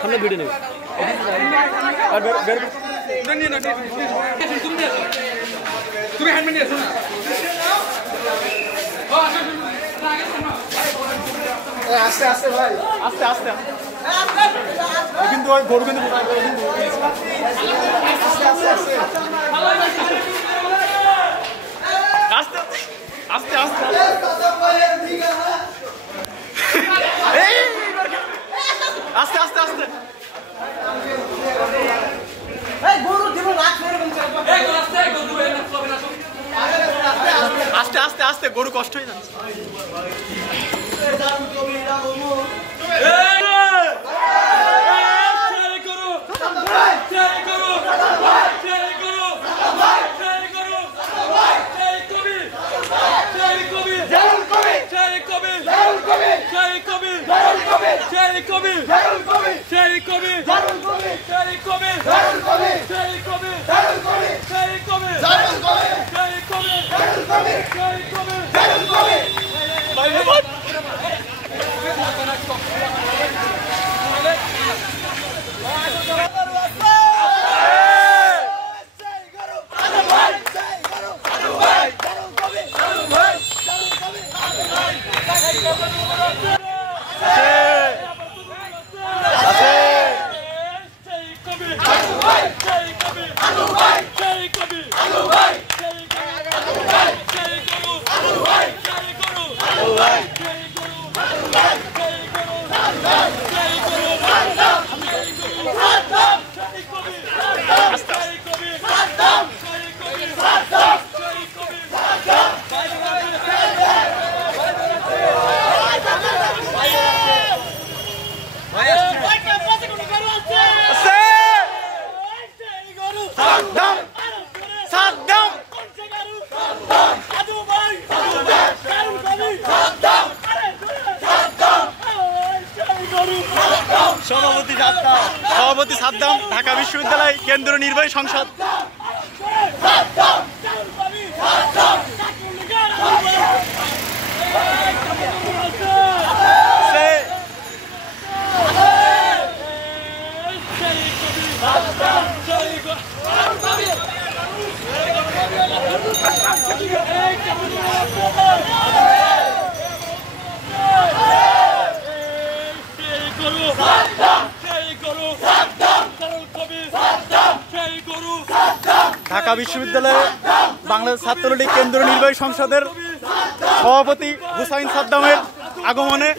সামনে ভিডিও নেবে তুমি হ্যান্ডমেড নিয়ে আসো না আস্তে আস্তে ভাই আস্তে আস্তে কিন্তু ওই গরু কিন্তু আস্তে আস্তে আস্তে আস্তে আস্তে আস্তে আস্তে আস্তে আস্তে গরু কষ্ট হয়ে যাচ্ছে সভাপতি সাদ্দাম ঢাকা বিশ্ববিদ্যালয় কেন্দ্র নির্বাহী সংসদ ঢাকা বিশ্ববিদ্যালয়ে বাংলাদেশ ছাত্রলীগ কেন্দ্র নির্বাহী সংসদের সভাপতি হুসাইন সাদ্দামের আগমনে